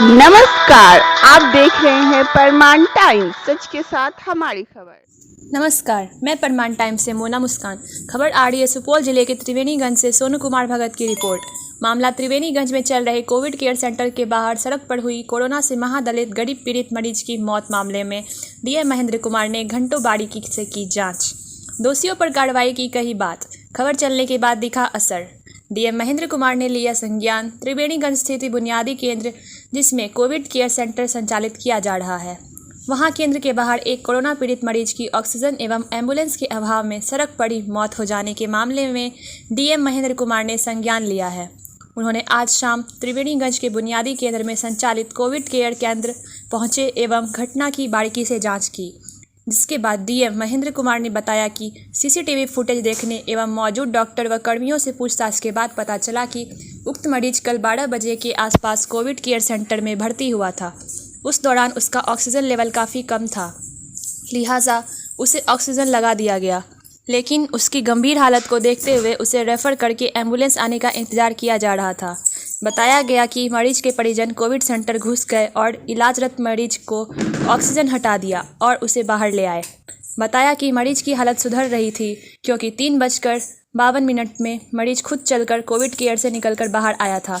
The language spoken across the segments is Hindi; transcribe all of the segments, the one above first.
नमस्कार, आप देख रहे हैं परमाण टाइम्स, सच के साथ हमारी खबर। नमस्कार, मैं परमाण टाइम्स से मोना मुस्कान। खबर आ रही है सुपौल जिले के त्रिवेणीगंज से। सोनू कुमार भगत की रिपोर्ट। मामला त्रिवेणीगंज में चल रहे कोविड केयर सेंटर के बाहर सड़क पर हुई कोरोना से महादलित गरीब पीड़ित मरीज की मौत मामले में डीएम महेंद्र कुमार ने घंटों बारीकी से की जांच। दोषियों पर कार्रवाई की कही बात। खबर चलने के बाद दिखा असर। डीएम महेंद्र कुमार ने लिया संज्ञान। त्रिवेणीगंज स्थित बुनियादी केंद्र जिसमें कोविड केयर सेंटर संचालित किया जा रहा है, वहां केंद्र के बाहर एक कोरोना पीड़ित मरीज की ऑक्सीजन एवं एम्बुलेंस के अभाव में सड़क पर ही मौत हो जाने के मामले में डीएम महेंद्र कुमार ने संज्ञान लिया है। उन्होंने आज शाम त्रिवेणीगंज के बुनियादी केंद्र में संचालित कोविड केयर केंद्र पहुंचे एवं घटना की बारीकी से जांच की, जिसके बाद डीएम महेंद्र कुमार ने बताया कि सीसीटीवी फुटेज देखने एवं मौजूद डॉक्टर व कर्मियों से पूछताछ के बाद पता चला कि उक्त मरीज कल 12 बजे के आसपास कोविड केयर सेंटर में भर्ती हुआ था। उस दौरान उसका ऑक्सीजन लेवल काफ़ी कम था, लिहाजा उसे ऑक्सीजन लगा दिया गया, लेकिन उसकी गंभीर हालत को देखते हुए उसे रेफर करके एम्बुलेंस आने का इंतजार किया जा रहा था। बताया गया कि मरीज के परिजन कोविड सेंटर घुस गए और इलाजरत मरीज को ऑक्सीजन हटा दिया और उसे बाहर ले आए। बताया कि मरीज की हालत सुधर रही थी क्योंकि 3:52 में मरीज खुद चलकर कोविड केयर से निकलकर बाहर आया था।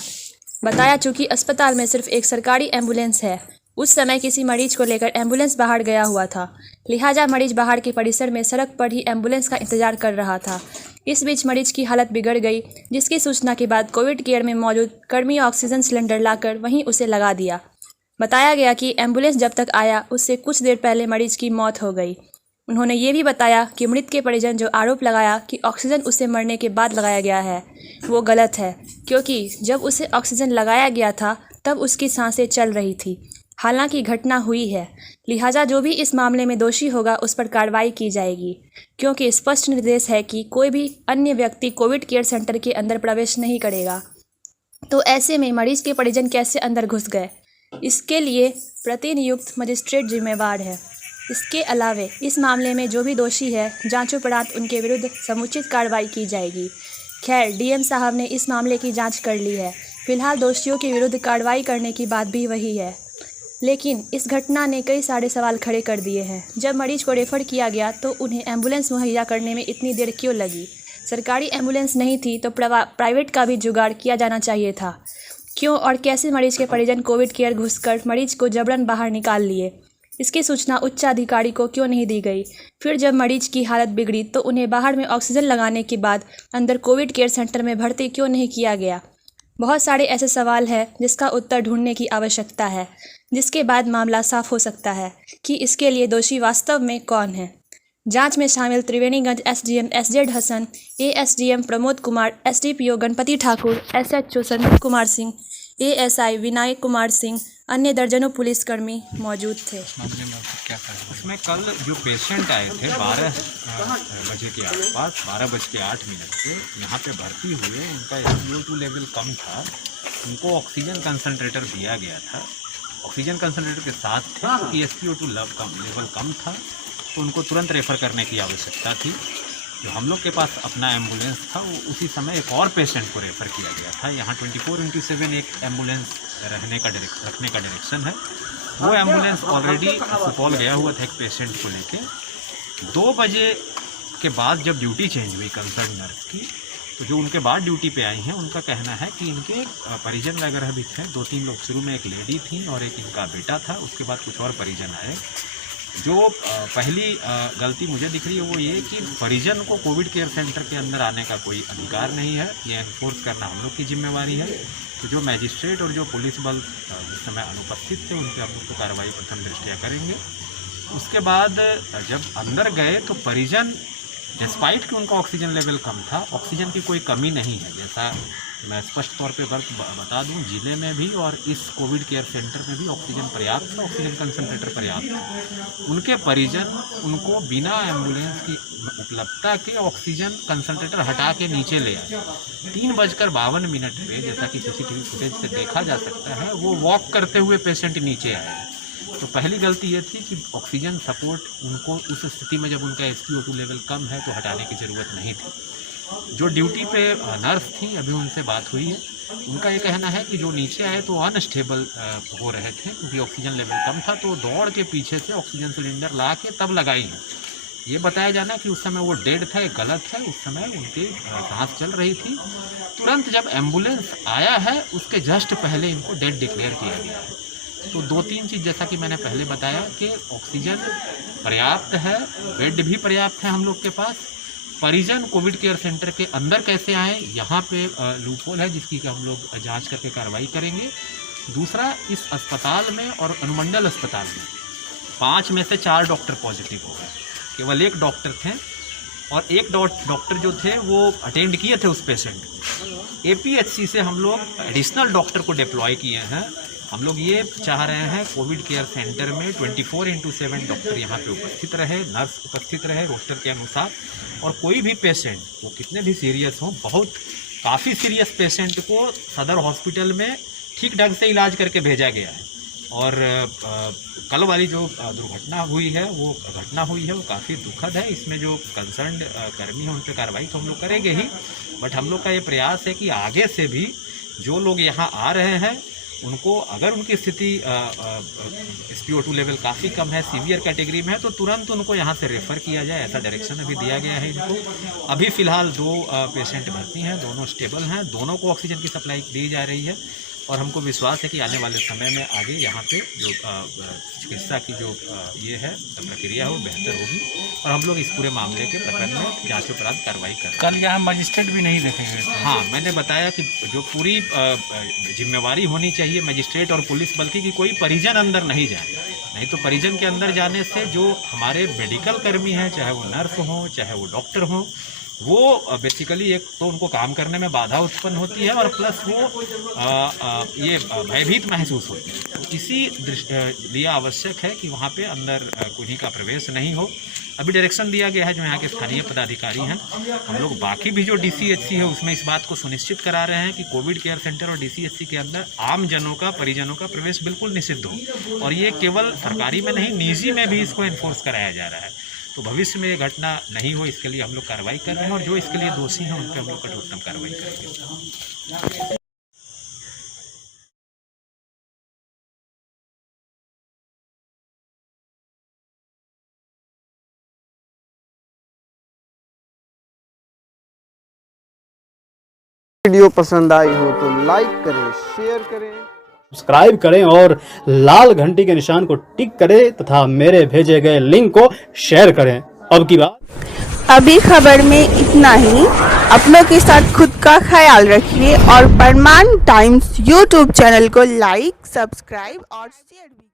बताया चूँकि अस्पताल में सिर्फ एक सरकारी एम्बुलेंस है, उस समय किसी मरीज को लेकर एम्बुलेंस बाहर गया हुआ था, लिहाजा मरीज बाहर के परिसर में सड़क पर ही एम्बुलेंस का इंतजार कर रहा था। इस बीच मरीज की हालत बिगड़ गई, जिसकी सूचना के बाद कोविड केयर में मौजूद कर्मी ऑक्सीजन सिलेंडर लाकर वहीं उसे लगा दिया। बताया गया कि एम्बुलेंस जब तक आया उससे कुछ देर पहले मरीज की मौत हो गई। उन्होंने ये भी बताया कि मृत के परिजन जो आरोप लगाया कि ऑक्सीजन उसे मरने के बाद लगाया गया है, वो गलत है, क्योंकि जब उसे ऑक्सीजन लगाया गया था तब उसकी सांसें चल रही थी। हालांकि घटना हुई है, लिहाजा जो भी इस मामले में दोषी होगा उस पर कार्रवाई की जाएगी, क्योंकि स्पष्ट निर्देश है कि कोई भी अन्य व्यक्ति कोविड केयर सेंटर के अंदर प्रवेश नहीं करेगा। तो ऐसे में मरीज के परिजन कैसे अंदर घुस गए, इसके लिए प्रतिनियुक्त मजिस्ट्रेट जिम्मेवार है। इसके अलावे इस मामले में जो भी दोषी है, जांचोपरांत उनके विरुद्ध समुचित कार्रवाई की जाएगी। खैर, डीएम साहब ने इस मामले की जांच कर ली है। फिलहाल दोषियों के विरुद्ध कार्रवाई करने की बात भी वही है, लेकिन इस घटना ने कई सारे सवाल खड़े कर दिए हैं। जब मरीज को रेफर किया गया तो उन्हें एम्बुलेंस मुहैया करने में इतनी देर क्यों लगी? सरकारी एम्बुलेंस नहीं थी तो प्राइवेट का भी जुगाड़ किया जाना चाहिए था। क्यों और कैसे मरीज के परिजन कोविड केयर घुसकर मरीज को जबरन बाहर निकाल लिए? इसकी सूचना उच्च अधिकारी को क्यों नहीं दी गई? फिर जब मरीज की हालत बिगड़ी तो उन्हें बाहर में ऑक्सीजन लगाने के बाद अंदर कोविड केयर सेंटर में भर्ती क्यों नहीं किया गया? बहुत सारे ऐसे सवाल हैं जिसका उत्तर ढूंढने की आवश्यकता है, जिसके बाद मामला साफ हो सकता है कि इसके लिए दोषी वास्तव में कौन है। जांच में शामिल Triveniganj SDM SZ Hasan, ASDM Pramod Kumar, SDPO Ganpati Thakur, SHO Sandeep Kumar Singh, ASI Vinayak Kumar Singh, अन्य दर्जनों पुलिसकर्मी मौजूद थे। इसमें कल जो पेशेंट आए थे 12 बजे के आसपास, 12:08 पे यहाँ पे भर्ती हुए, उनका SpO2 लेवल कम था, उनको ऑक्सीजन कंसनट्रेटर दिया गया था। ऑक्सीजन कंसनट्रेटर के साथ थे क्योंकि SpO2 लेवल कम था, तो उनको तुरंत रेफ़र करने की आवश्यकता थी। जो हम लोग के पास अपना एम्बुलेंस था, वो उसी समय एक और पेशेंट को रेफ़र किया गया था। यहाँ 24/7 एक एम्बुलेंस रखने का डायरेक्शन है। वो एम्बुलेंस ऑलरेडी सुपौल गया हुआ था एक पेशेंट को लेके। 2 बजे के बाद जब ड्यूटी चेंज हुई कंसर्न नर्स की, तो जो उनके बाद ड्यूटी पे आई हैं उनका कहना है कि इनके परिजन वगैरह भी थे। 2-3 लोग, शुरू में एक लेडी थी और एक इनका बेटा था, उसके बाद कुछ और परिजन आए। जो पहली गलती मुझे दिख रही है वो ये कि परिजन को कोविड केयर सेंटर के अंदर आने का कोई अधिकार नहीं है। ये एनफोर्स करना हम लोग की जिम्मेवारी है। तो जो मैजिस्ट्रेट और जो पुलिस बल जिस समय अनुपस्थित थे, उन पर हम लोग तो कार्रवाई प्रथम दृष्टया करेंगे। उसके बाद जब अंदर गए तो परिजन, डिस्पाइट कि उनका ऑक्सीजन लेवल कम था, ऑक्सीजन की कोई कमी नहीं है। जैसा मैं स्पष्ट तौर पे बता दूं, जिले में भी और इस कोविड केयर सेंटर में भी ऑक्सीजन पर्याप्त था, ऑक्सीजन कंसनट्रेटर पर्याप्त था। उनके परिजन उनको बिना एम्बुलेंस की उपलब्धता के ऑक्सीजन कंसनट्रेटर हटा के नीचे ले आए। 3:52 पे, जैसा कि सीसीटीवी फुटेज से देखा जा सकता है, वो वॉक करते हुए पेशेंट नीचे आए। तो पहली गलती ये थी कि ऑक्सीजन सपोर्ट उनको उस स्थिति में, जब उनका SpO2 लेवल कम है, तो हटाने की ज़रूरत नहीं थी। जो ड्यूटी पे नर्स थी, अभी उनसे बात हुई है, उनका ये कहना है कि जो नीचे आए तो अनस्टेबल हो रहे थे क्योंकि ऑक्सीजन लेवल कम था, तो दौड़ के पीछे से ऑक्सीजन सिलेंडर ला के तब लगाई है। ये बताया जाना कि उस समय वो डेड था, ये गलत है। उस समय उनकी सांस चल रही थी। तुरंत जब एम्बुलेंस आया है उसके जस्ट पहले इनको डेड डिक्लेयर किया गया है। तो 2-3 चीज़ जैसा कि मैंने पहले बताया कि ऑक्सीजन पर्याप्त है, बेड भी पर्याप्त है हम लोग के पास। परिजन कोविड केयर सेंटर के अंदर कैसे आए, यहाँ पे लूपहोल है जिसकी हम लोग जांच करके कार्रवाई करेंगे। दूसरा, इस अस्पताल में और अनुमंडल अस्पताल में 5 में से 4 डॉक्टर पॉजिटिव हो गए। केवल 1 डॉक्टर थे और 1 डॉक्टर जो थे वो अटेंड किए थे उस पेशेंट को। APHC से हम लोग एडिशनल डॉक्टर को डिप्लॉय किए हैं। हम लोग ये चाह रहे हैं कोविड केयर सेंटर में 24/7 डॉक्टर यहाँ पे उपस्थित रहे, नर्स उपस्थित रहे रोस्टर के अनुसार, और कोई भी पेशेंट वो कितने भी सीरियस हों, काफ़ी सीरियस पेशेंट को सदर हॉस्पिटल में ठीक ढंग से इलाज करके भेजा गया है। और कल वाली जो दुर्घटना हुई है, वो काफ़ी दुखद है। इसमें जो कंसर्न कर्मी हैं उन पर कार्रवाई तो हम लोग करेंगे ही, बट हम लोग का ये प्रयास है कि आगे से भी जो लोग यहाँ आ रहे हैं उनको, अगर उनकी स्थिति SpO2 लेवल काफ़ी कम है, सीवियर कैटेगरी में है, तो तुरंत उनको यहाँ से रेफ़र किया जाए, ऐसा डायरेक्शन अभी दिया गया है इनको। अभी फ़िलहाल 2 पेशेंट भर्ती हैं, दोनों स्टेबल हैं, दोनों को ऑक्सीजन की सप्लाई दी जा रही है और हमको विश्वास है कि आने वाले समय में आगे यहाँ पे जो चिकित्सा की जो ये है प्रक्रिया है वो बेहतर होगी और हम लोग इस पूरे मामले के प्रकरण में जांच उपरांत कार्रवाई करें। कल यहाँ मजिस्ट्रेट भी नहीं देखेंगे? हाँ, मैंने बताया कि जो पूरी जिम्मेवारी होनी चाहिए मजिस्ट्रेट और पुलिस, बल्कि कि कोई परिजन अंदर नहीं जाए। नहीं तो परिजन के अंदर जाने से जो हमारे मेडिकल कर्मी हैं, चाहे वो नर्स हों चाहे वो डॉक्टर हों, वो बेसिकली एक तो उनको काम करने में बाधा उत्पन्न होती है और प्लस वो ये भयभीत महसूस होती है। तो इसी लिए आवश्यक है कि वहाँ पे अंदर किन्हीं का प्रवेश नहीं हो। अभी डायरेक्शन दिया गया है जो यहाँ के स्थानीय पदाधिकारी हैं, हम लोग बाकी भी जो DCHC है उसमें इस बात को सुनिश्चित करा रहे हैं कि कोविड केयर सेंटर और DCHC के अंदर आम जनों का, परिजनों का प्रवेश बिल्कुल निषिद्ध हो। और ये केवल सरकारी में नहीं, निजी में भी इसको एनफोर्स कराया जा रहा है। तो भविष्य में ये घटना नहीं हो, इसके लिए हम लोग कार्रवाई कर रहे हैं और जो इसके लिए दोषी हैं उन पर हम लोग कठोरतम कार्रवाई करेंगे। वीडियो पसंद आई हो तो लाइक करें, शेयर करें, सब्सक्राइब करें और लाल घंटी के निशान को टिक करें तथा मेरे भेजे गए लिंक को शेयर करें। अब की बात अभी खबर में इतना ही। अपनों के साथ खुद का ख्याल रखिए और परमान टाइम्स YouTube चैनल को लाइक, सब्सक्राइब और शेयर भी